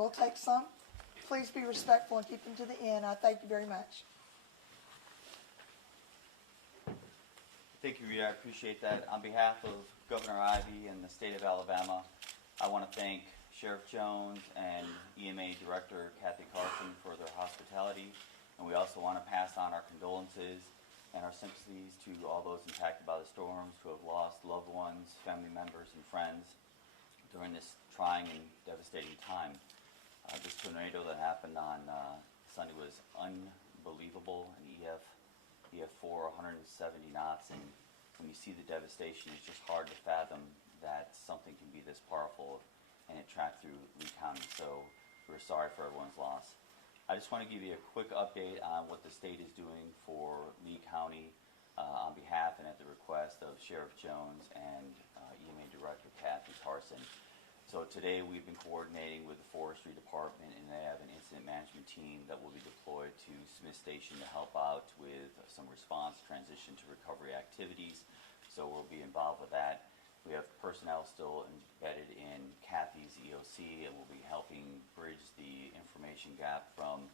will take some. Please be respectful and keep them to the end. I thank you very much. Thank you, Rita. I appreciate that. On behalf of Governor Ivey and the state of Alabama, I want to thank Sheriff Jones and EMA Director Kathy Carson for their hospitality. And we also want to pass on our condolences and our sympathies to all those impacted by the storms who have lost loved ones, family members, and friends during this trying and devastating time. This tornado that happened on Sunday was unbelievable, an EF4, 170 knots, and when you see the devastation, it's just hard to fathom that something can be this powerful, and it tracked through Lee County. So we're sorry for everyone's loss. I just want to give you a quick update on what the state is doing for Lee County on behalf and at the request of Sheriff Jones and EMA Director Kathy Carson. So today we've been coordinating with the Forestry Department, and they have an incident management team that will be deployed to Smith Station to help out with some response, transition to recovery activities. So we'll be involved with that. We have personnel still embedded in Kathy's EOC, and we'll be helping bridge the information gap from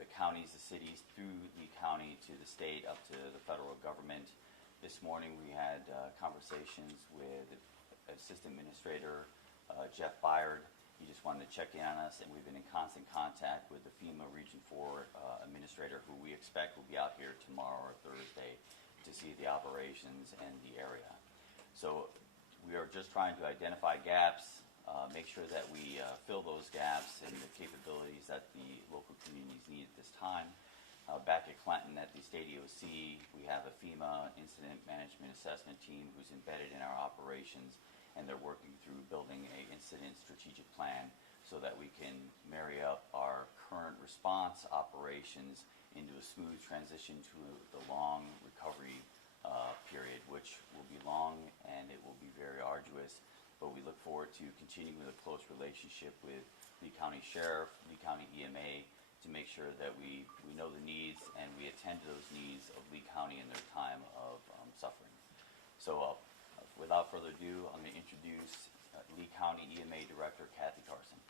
the counties, the cities, through Lee County to the state, up to the federal government. This morning we had conversations with Assistant Administrator Jeff Byard. He just wanted to check in on us, and we've been in constant contact with the FEMA Region 4 Administrator, who we expect will be out here tomorrow or Thursday to see the operations and the area. So we are just trying to identify gaps, make sure that we fill those gaps and the capabilities that the local communities need at this time. Back at Clinton at the state EOC, we have a FEMA Incident Management Assessment team who's embedded in our operations, and they're working through building an incident strategic plan so that we can marry up our current response operations into a smooth transition to the long recovery period, which will be long and it will be very arduous, but we look forward to continuing with a close relationship with Lee County Sheriff, Lee County EMA, to make sure that we know the needs and we attend to those needs of Lee County in their time of suffering. So without further ado, I'm going to introduce Lee County EMA Director Kathy Carson.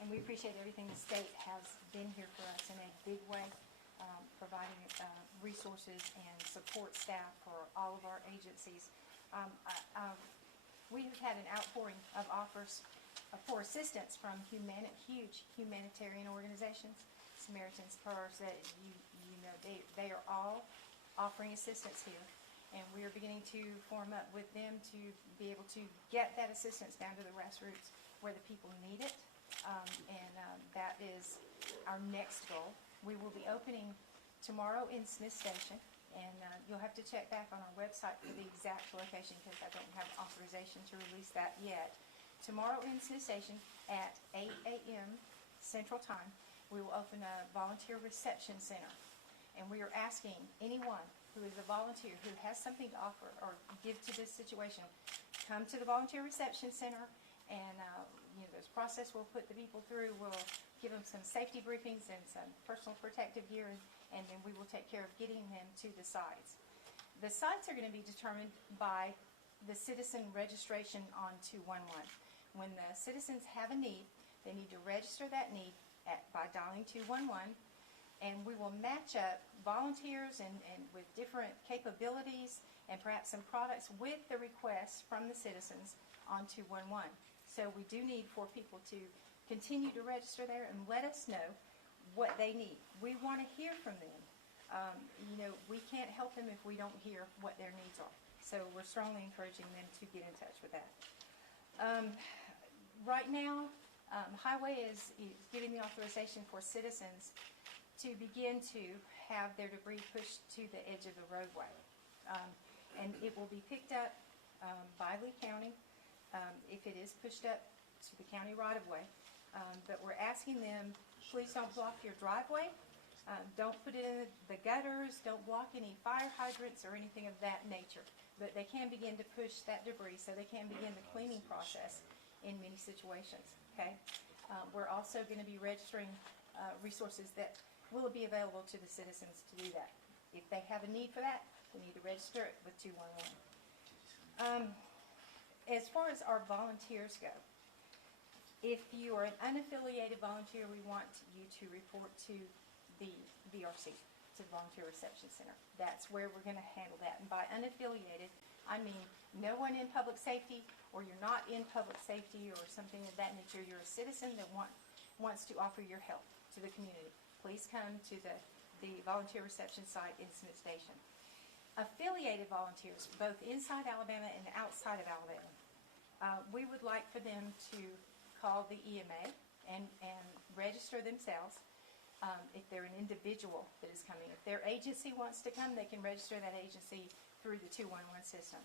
And we appreciate everything the state has been here for us in a big way, providing resources and support staff for all of our agencies. We have had an outpouring of offers for assistance from huge humanitarian organizations. Samaritan's Purse, that you know, they are all offering assistance here. And we are beginning to form up with them to be able to get that assistance down to the grassroots where the people need it. That is our next goal. We will be opening tomorrow in Smith Station, and you'll have to check back on our website for the exact location because I don't have authorization to release that yet. Tomorrow in Smith Station at 8 a.m. Central Time, we will open a volunteer reception center, and we are asking anyone who is a volunteer who has something to offer or give to this situation, come to the volunteer reception center, and you know, this process we'll put the people through. We'll give them some safety briefings and some personal protective gear, and then we will take care of getting them to the sites. The sites are going to be determined by the citizen registration on 211. When the citizens have a need, they need to register that need by dialing 211. And we will match up volunteers and with different capabilities and perhaps some products with the requests from the citizens on 211. So we do need for people to continue to register there and let us know what they need. We want to hear from them. You know, we can't help them if we don't hear what their needs are. So we're strongly encouraging them to get in touch with that. Right now, Highway is giving the authorization for citizens to begin to have their debris pushed to the edge of the roadway. And it will be picked up by Lee County if it is pushed up to the county right-of-way. But we're asking them, please don't block your driveway. Don't put it in the gutters. Don't block any fire hydrants or anything of that nature. But they can begin to push that debris so they can begin the cleaning process in many situations. Okay. We're also going to be registering resources that will be available to the citizens to do that. If they have a need for that, they need to register it with 211. As far as our volunteers go, If you are an unaffiliated volunteer, we want you to report to the VRC, to the Volunteer Reception Center. That's where we're going to handle that. And by unaffiliated, I mean no one in public safety, or you're not in public safety or something of that nature. You're a citizen that wants to offer your help to the community. Please come to the Volunteer Reception site in Smith Station. Affiliated volunteers, both inside Alabama and outside of Alabama, we would like for them to call the EMA and register themselves. If they're an individual that is coming. If their agency wants to come, they can register that agency through the 211 system.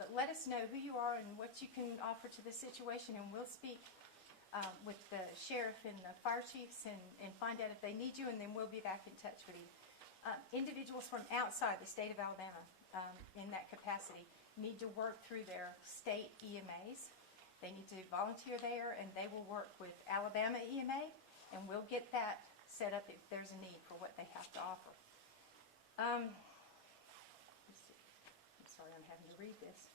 But let us know who you are and what you can offer to the situation, and we'll speak with the sheriff and the fire chiefs and find out if they need you, and then we'll be back in touch with you. Individuals from outside the state of Alabama in that capacity need to work through their state EMAs. They need to volunteer there, and they will work with Alabama EMA, and we'll get that set up if there's a need for what they have to offer. I'm sorry, I'm having to read this.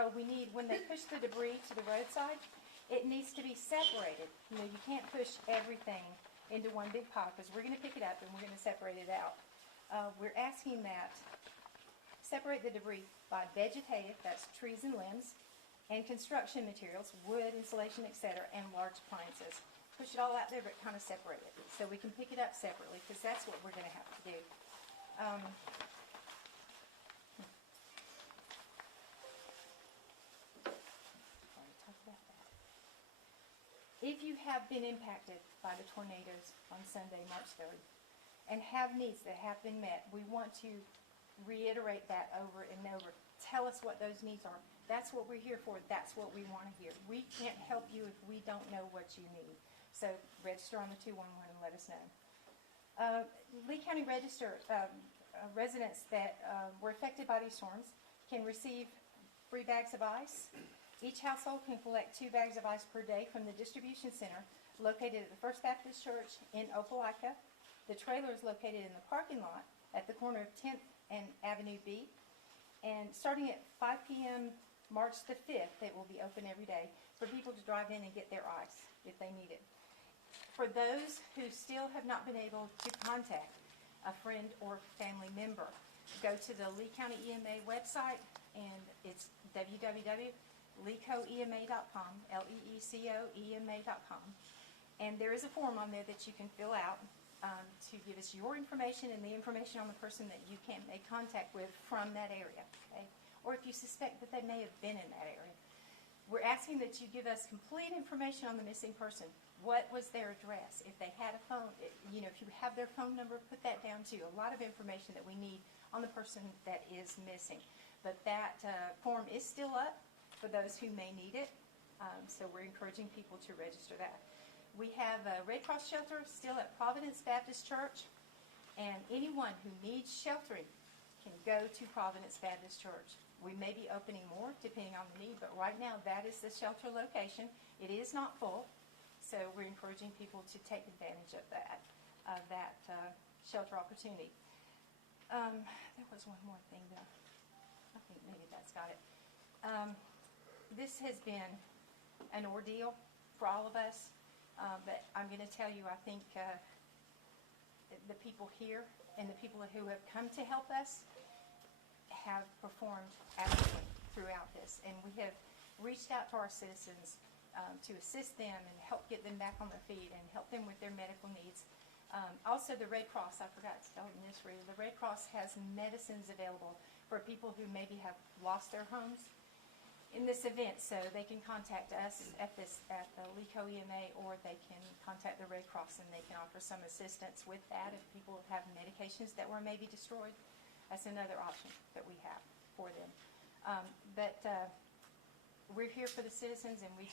Oh, we need, when they push the debris to the roadside, it needs to be separated. You know, you can't push everything into one big pile, because we're going to pick it up and we're going to separate it out. We're asking that separate the debris by vegetative, that's trees and limbs, and construction materials, wood, insulation, etc., and large appliances. Push it all out there, but kind of separate it so we can pick it up separately, because that's what we're going to have to do. If you have been impacted by the tornadoes on Sunday, March 3rd, and have needs that have been met, we want to reiterate that over and over. Tell us what those needs are. That's what we're here for. That's what we want to hear. We can't help you if we don't know what you need. So register on the 211 and let us know. Lee County Register residents that were affected by these storms can receive free bags of ice. Each household can collect 2 bags of ice per day from the distribution center located at the First Baptist Church in Opelika. The trailer is located in the parking lot at the corner of 10th and Avenue B. And starting at 5 p.m. March the 5th, it will be open every day for people to drive in and get their ice if they need it. For those who still have not been able to contact a friend or family member, go to the Lee County EMA website, and it's www.leecoema.com, leecoema.com. And there is a form on there that you can fill out to give us your information and the information on the person that you can't make contact with from that area, okay? Or if you suspect that they may have been in that area. We're asking that you give us complete information on the missing person. What was their address? If they had a phone, you know, if you have their phone number, put that down too. A lot of information that we need on the person that is missing. But that form is still up for those who may need it, so we're encouraging people to register that. We have a Red Cross shelter still at Providence Baptist Church, and anyone who needs sheltering can go to Providence Baptist Church. We may be opening more depending on the need, but right now that is the shelter location. It is not full, so we're encouraging people to take advantage of that shelter opportunity. There was one more thing though. I think maybe that's got it. This has been an ordeal for all of us, but I'm going to tell you, I think the people here and the people who have come to help us have performed admirably throughout this, and we have reached out to our citizens to assist them and help get them back on their feet and help them with their medical needs. Also, the Red Cross, I forgot to tell in this read, the Red Cross has medicines available for people who maybe have lost their homes in this event, so they can contact us at the LECO EMA, or they can contact the Red Cross and they can offer some assistance with that if people have medications that were maybe destroyed. That's another option that we have for them. But we're here for the citizens, and we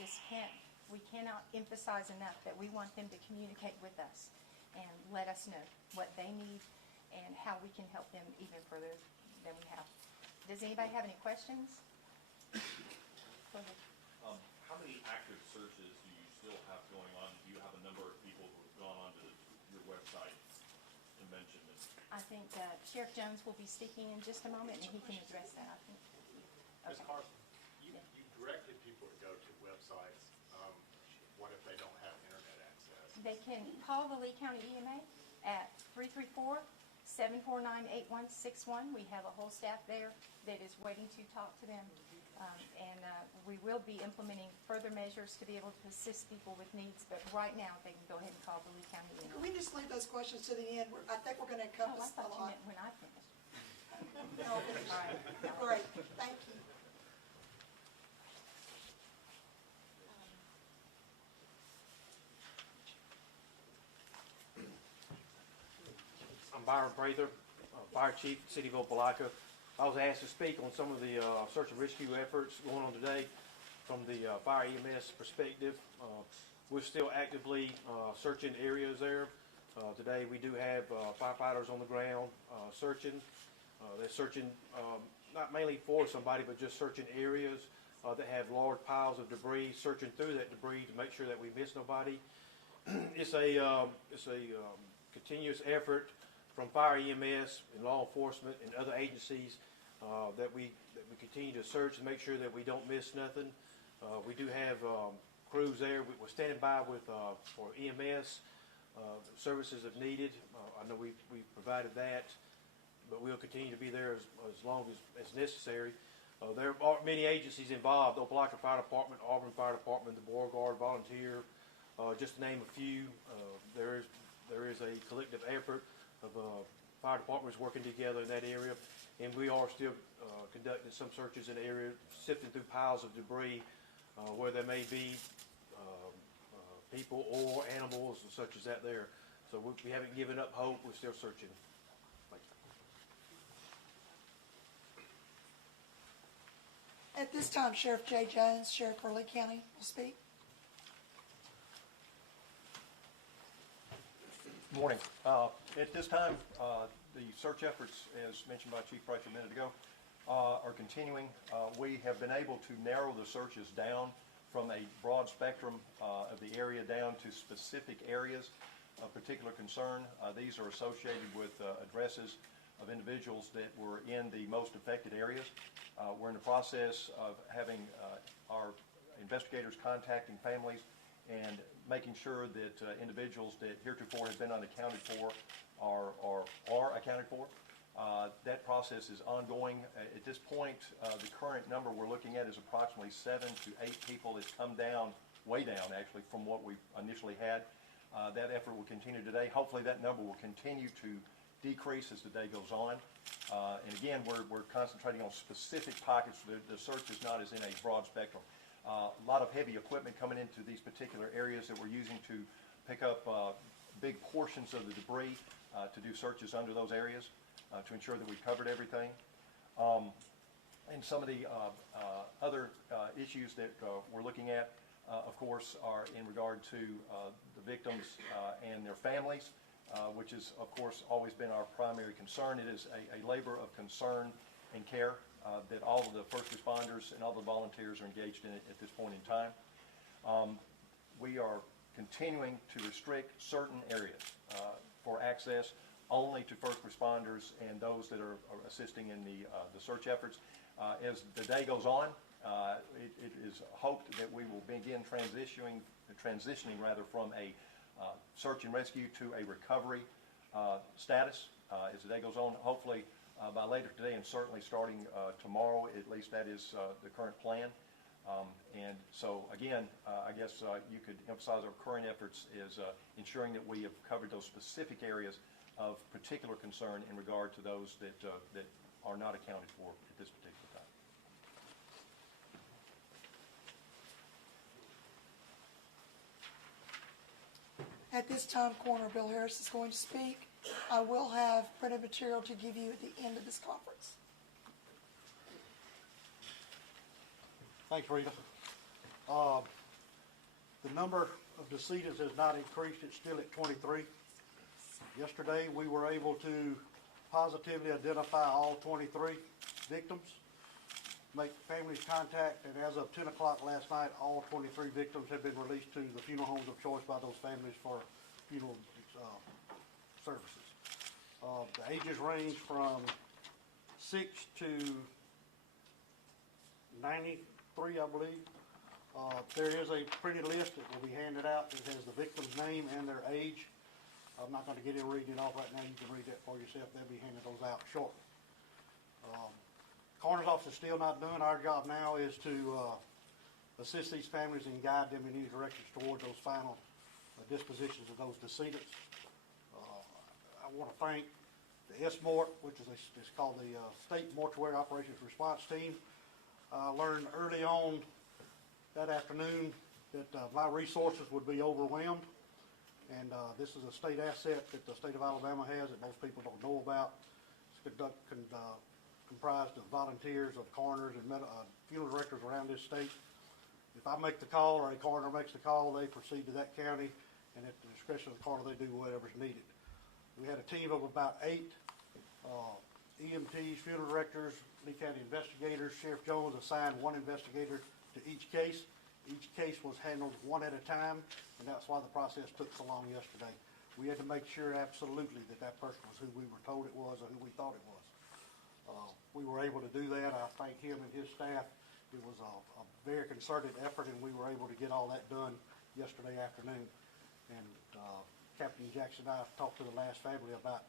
cannot emphasize enough that we want them to communicate with us and let us know what they need and how we can help them even further than we have. Does anybody have any questions? Go ahead. How many active searches do you still have going on? Do you have a number of people who have gone onto your website and mentioned it? I think Sheriff Jones will be speaking in just a moment, and he can address that, I think. Ms. Carson, you directed people to go to websites. They can call the Lee County EMA at 334-749-8161. We have a whole staff there that is waiting to talk to them. We will be implementing further measures to be able to assist people with needs, but right now they can go ahead and call the Lee County EMA. Can we just leave those questions to the end? I think we're going to Oh, I encompass a thought you lot. meant when I finished. No, finish. All right. No. Great, thank you. I'm Byron Prather, Fire Chief, City of Opelika. I was asked to speak on some of the search and rescue efforts going on today from the fire EMS perspective. We're still actively searching areas there. Today we do have firefighters on the ground searching. They're searching not mainly for somebody, but just searching areas that have large piles of debris, searching through that debris to make sure that we miss nobody. It's a continuous effort from fire EMS and law enforcement and other agencies that we continue to search and make sure that we don't miss nothing. We do have crews there. We're standing by with for EMS services if needed. I know we've provided that, but we'll continue to be there as long as necessary. There are many agencies involved: Opelika Fire Department, Auburn Fire Department, the Beauregard Volunteer, just to name a few. There is a collective effort of fire departments working together in that area, and we are still conducting some searches in the area, sifting through piles of debris where there may be people or animals such as that there. So we haven't given up hope. We're still searching. Thank you. At this time, Sheriff Jay Jones, Sheriff for Lee County, will speak. Morning. At this time, the search efforts, as mentioned by Chief Prather a minute ago, are continuing. We have been able to narrow the searches down from a broad spectrum of the area down to specific areas of particular concern. These are associated with addresses of individuals that were in the most affected areas. We're in the process of having our investigators contacting families and making sure that individuals that heretofore have been unaccounted for are accounted for. That process is ongoing. At this point, the current number we're looking at is approximately 7 to 8 people. It's come down, way down actually, from what we initially had. That effort will continue today. Hopefully that number will continue to decrease as the day goes on. And again, we're concentrating on specific pockets. The search is not as in a broad spectrum. A lot of heavy equipment coming into these particular areas that we're using to pick up big portions of the debris to do searches under those areas to ensure that we've covered everything. And some of the other issues that we're looking at, of course, are in regard to the victims and their families, which has, of course, always been our primary concern. It is a labor of concern and care that all of the first responders and all the volunteers are engaged in it at this point in time. We are continuing to restrict certain areas for access only to first responders and those that are assisting in the search efforts. As the day goes on, it is hoped that we will begin transitioning from a search and rescue to a recovery status as the day goes on. Hopefully by later today, and certainly starting tomorrow, at least that is the current plan. And so again, I guess you could emphasize our current efforts is ensuring that we have covered those specific areas of particular concern in regard to those that are not accounted for at this particular time. At this time, Coroner Bill Harris is going to speak. I will have printed material to give you at the end of this conference. Thanks, Rita. The number of decedents has not increased. It's still at 23. Yesterday, we were able to positively identify all 23 victims, make families contact, and as of 10 o'clock last night, all 23 victims have been released to the funeral homes of choice by those families for funeral services. The ages range from 6 to 93, I believe. There is a printed list that will be handed out that has the victim's name and their age. I'm not going to get in reading it off right now. You can read that for yourself. They'll be handing those out shortly. Coroner's office is still not done. Our job now is to assist these families and guide them in any directions toward those final dispositions of those decedents. I want to thank the SMORT, which is called the State Mortuary Operations Response Team. I learned early on that afternoon that my resources would be overwhelmed, and this is a state asset that the state of Alabama has that most people don't know about. It's comprised of volunteers, of coroners, and funeral directors around this state. If I make the call or a coroner makes the call, they proceed to that county, and at the discretion of the coroner, they do whatever's needed. We had a team of about 8 EMTs, funeral directors, Lee County investigators. Sheriff Jones assigned 1 investigator to each case. Each case was handled one at a time, and that's why the process took so long yesterday. We had to make sure absolutely that that person was who we were told it was or who we thought it was. We were able to do that. I thank him and his staff. It was a very concerted effort, and we were able to get all that done yesterday afternoon. And Captain Jackson and I talked to the last family about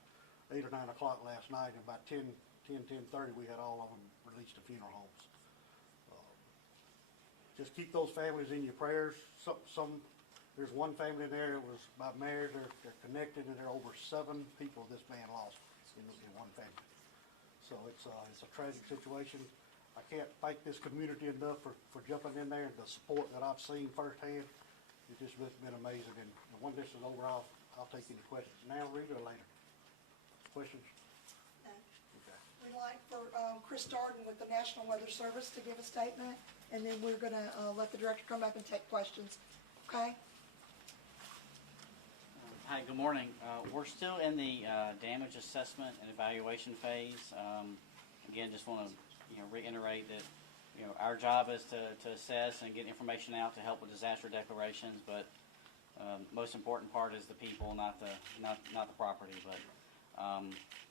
8 or 9 o'clock last night, and about 10:30 we had all of them released to funeral homes. Just keep those families in your prayers. There's one family in there that was by marriage. They're connected, and there are over 7 people this man lost in one family. So it's a tragic situation. I can't thank this community enough for jumping in there and the support that I've seen firsthand. It's just been amazing. And when this is over, I'll take any questions now, Rita, or later. Questions? No. Okay. We'd like for Chris Darden with the National Weather Service to give a statement, and then we're going to let the director come up and take questions. Okay? Hi, good morning. We're still in the damage assessment and evaluation phase. Again, just want to reiterate that our job is to assess and get information out to help with disaster declarations, but most important part is the people, not the property. But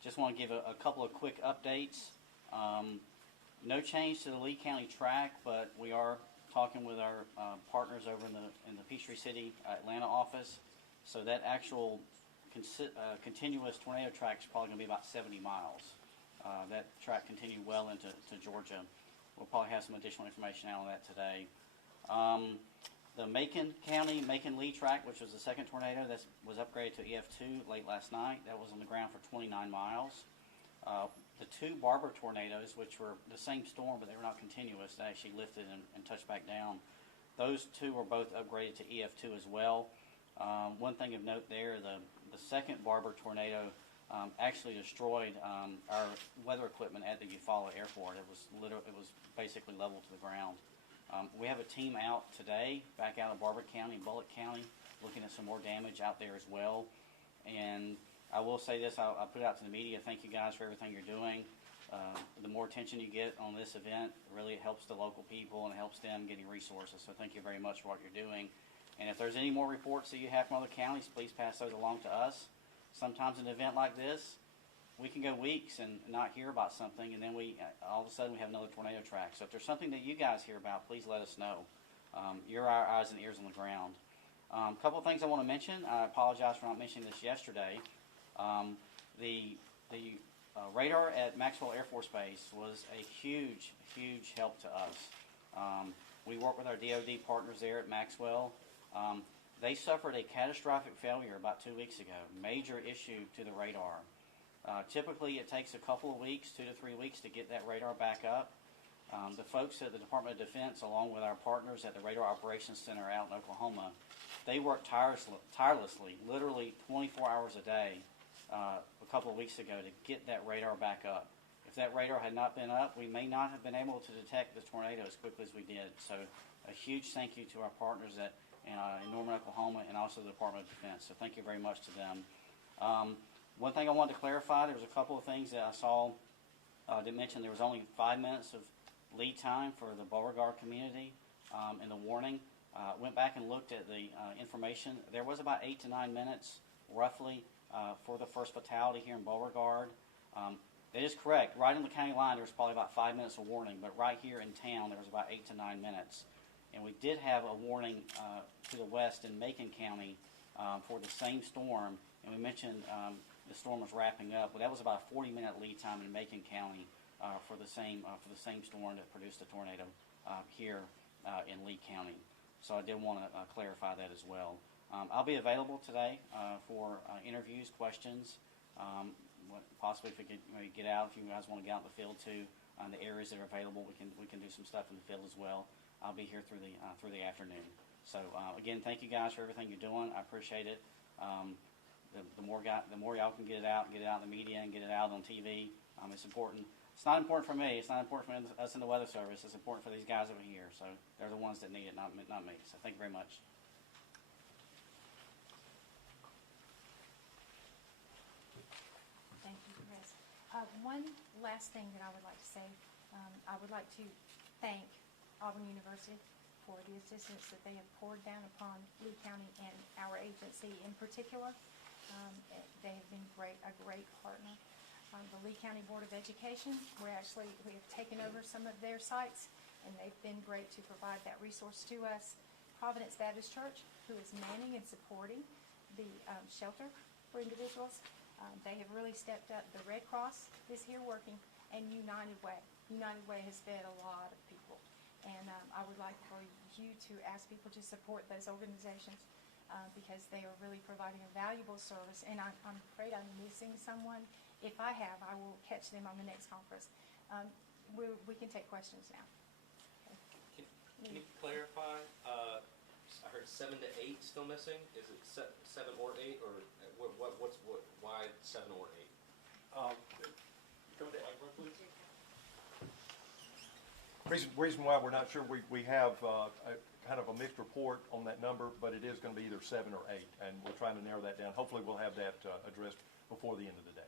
just want to give a couple of quick updates. No change to the Lee County track, but we are talking with our partners over in the Peachtree City, Atlanta office. So that actual continuous tornado track is probably going to be about 70 miles. That track continued well into Georgia. We'll probably have some additional information out on that today. The Macon County, Macon-Lee track, which was the second tornado, that was upgraded to EF2 late last night. That was on the ground for 29 miles. The 2 Barber tornadoes, which were the same storm, but they were not continuous, they actually lifted and touched back down. Those 2 were both upgraded to EF2 as well. One thing of note there, the second Barber tornado actually destroyed our weather equipment at the Eufaula Airport. It was basically level to the ground. We have a team out today, back out of Barber County and Bullitt County, looking at some more damage out there as well. And I will say this, I'll put it out to the media. Thank you guys for everything you're doing. The more attention you get on this event, really it helps the local people and it helps them getting resources. So thank you very much for what you're doing. And if there's any more reports that you have from other counties, please pass those along to us. Sometimes an event like this, we can go weeks and not hear about something, and then all of a sudden we have another tornado track. So if there's something that you guys hear about, please let us know. You're our eyes and ears on the ground. A couple of things I want to mention. I apologize for not mentioning this yesterday. The radar at Maxwell Air Force Base was a huge, huge help to us. We work with our DoD partners there at Maxwell. They suffered a catastrophic failure about 2 weeks ago, major issue to the radar. Typically it takes a couple of weeks, 2 to 3 weeks to get that radar back up. The folks at the Department of Defense, along with our partners at the Radar Operations Center out in Oklahoma, they worked tirelessly, literally 24 hours a day, a couple of weeks ago to get that radar back up. If that radar had not been up, we may not have been able to detect the tornado as quickly as we did. So a huge thank you to our partners in Norman, Oklahoma, and also the Department of Defense. So thank you very much to them. One thing I wanted to clarify, there was a couple of things that I saw. I did mention there was only 5 minutes of lead time for the Beauregard community in the warning. Went back and looked at the information. There was about 8 to 9 minutes, roughly, for the first fatality here in Beauregard. It is correct. Right on the county line, there was probably about 5 minutes of warning, but right here in town, there was about 8 to 9 minutes. And we did have a warning to the west in Macon County for the same storm. And we mentioned the storm was wrapping up, but that was about a 40-minute lead time in Macon County for the same storm that produced a tornado here in Lee County. So I did want to clarify that as well. I'll be available today for interviews, questions. Possibly if we could maybe get out, if you guys want to get out in the field too, the areas that are available, we can do some stuff in the field as well. I'll be here through the afternoon. So again, thank you guys for everything you're doing. I appreciate it. The more y'all can get it out in the media and get it out on TV, it's important. It's not important for me. It's not important for us in the weather service. It's important for these guys over here. So they're the ones that need it, not me. So thank you very much. Thank you, Chris. One last thing that I would like to say. I would like to thank Auburn University for the assistance that they have poured down upon Lee County and our agency in particular. They have been a great partner. The Lee County Board of Education, we have taken over some of their sites, and they've been great to provide that resource to us. Providence Baptist Church, who is manning and supporting the shelter for individuals, they have really stepped up. The Red Cross is here working, and United Way. United Way has fed a lot of people, and I would like for you to ask people to support those organizations because they are really providing a valuable service. And I'm afraid I'm missing someone. If I have, I will catch them on the next conference. We can take questions now. Can you clarify? I heard 7 to 8 still missing. Is it 7 or 8, or why 7 or 8? Go ahead. Reason why we're not sure, we have kind of a mixed report on that number, but it is going to be either 7 or 8, and we're trying to narrow that down. Hopefully we'll have that addressed before the end of the day.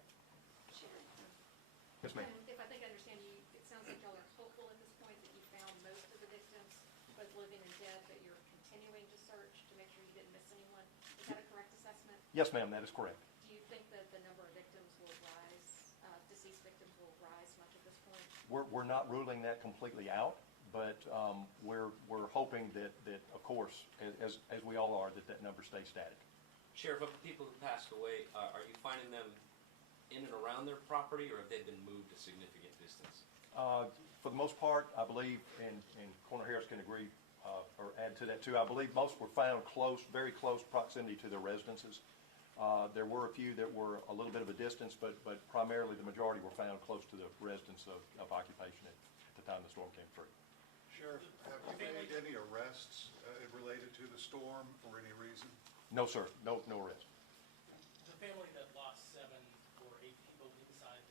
Yes, ma'am. If I think I understand you, it sounds like y'all are hopeful at this point that you found most of the victims, both living and dead, but you're continuing to search to make sure you didn't miss anyone. Is that a correct assessment? Yes, ma'am, that is correct. Do you think that the number of victims will rise, deceased victims will rise much at this point? We're not ruling that completely out, but we're hoping that of course, as we all are, that number stays static. Sheriff, of the people who passed away, are you finding them in and around their property, or have they been moved a significant distance? For the most part, I believe, and Coroner Harris can agree or add to that too, I believe most were found very close proximity to their residences. There were a few that were a little bit of a distance, but primarily the majority were found close to the residence of occupation at the time the storm came through. Sheriff, have you made any arrests related to the storm for any reason? No, sir. No arrest. The family that lost 7 or 8 people inside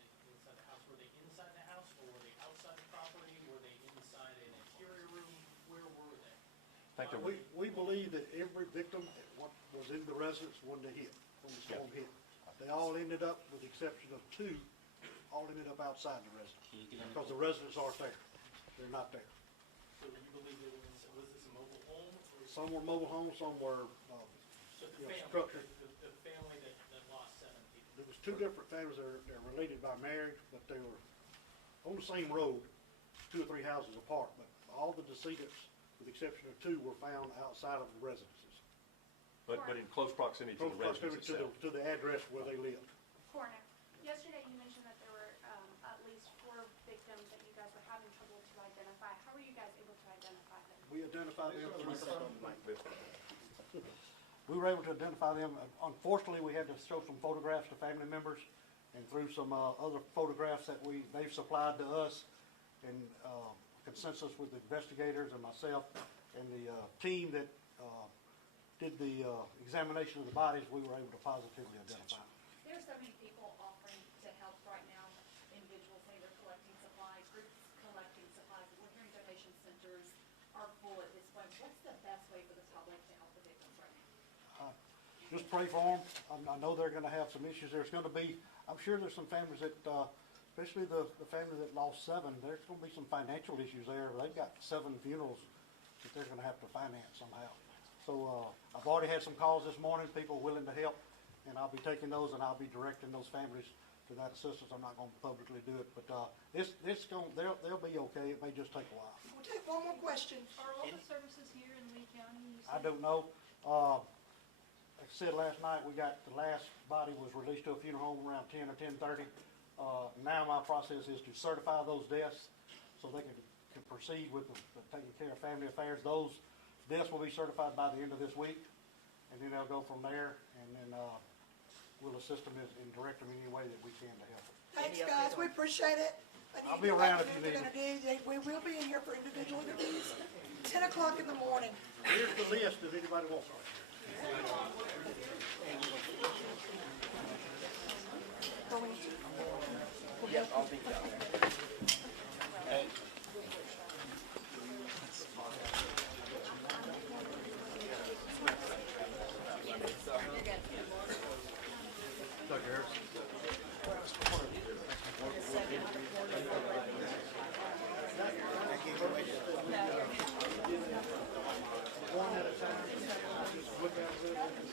the house, were they inside the house or were they outside the property? Were they inside an interior room? Where were they? We believe that every victim what was in the residence when the storm hit. They all ended up, with the exception of 2, all ended up outside the residence because the residents aren't there. They're not there. So you believe was this a mobile home? Some were mobile homes, some were So the structured. the family that lost 7 people. There was 2 different families that are related by marriage, but they were on the same road, 2 or 3 houses apart. But all the decedents, with the exception of 2, were found outside of the residences. But in close proximity to the residence itself. To the address where they lived. Coroner, yesterday you mentioned that there were at least 4 victims that you guys were having trouble to identify. How were you guys able to identify them? We identified them through we were able to identify them. Unfortunately, we had to show some photographs to family members, and through some other photographs that they've supplied to us, and consensus with the investigators and myself and the team that did the examination of the bodies, we were able to positively identify. There are so many people offering to help right now. Individuals, they are collecting supplies, groups collecting supplies. We're hearing donation centers are full at this point. What's the best way for the public to help the victims right now? Just pray for them. I know they're going to have some issues. There's going to be, I'm sure there's some families that, especially the family that lost 7, there's going to be some financial issues there. They've got 7 funerals that they're going to have to finance somehow. So I've already had some calls this morning, people willing to help, and I'll be taking those and I'll be directing those families to to that assistance. I'm not gonna publicly do it, but, they'll be okay. It may just take a while. We'll take one more question. Are all the services here in Lee County? You I said? don't know. Like I said last night, the last body was released to a funeral home around 10 or 10:30. Now my process is to certify those deaths so they can proceed with the taking care of family affairs. Those deaths will be certified by the end of this week, and then they'll go from there, and then, we'll assist them and direct them in any way that we can to help them. Thanks, guys, we appreciate it. I need I'll to be go back around to if you what they're need gonna do. We will be in here for individual interviews, 10 o'clock in the morning. Here's the list if anybody wants one. Go in. Yep, I'll be down there. Hey. Dr. Harris. One at a time. Just look at it.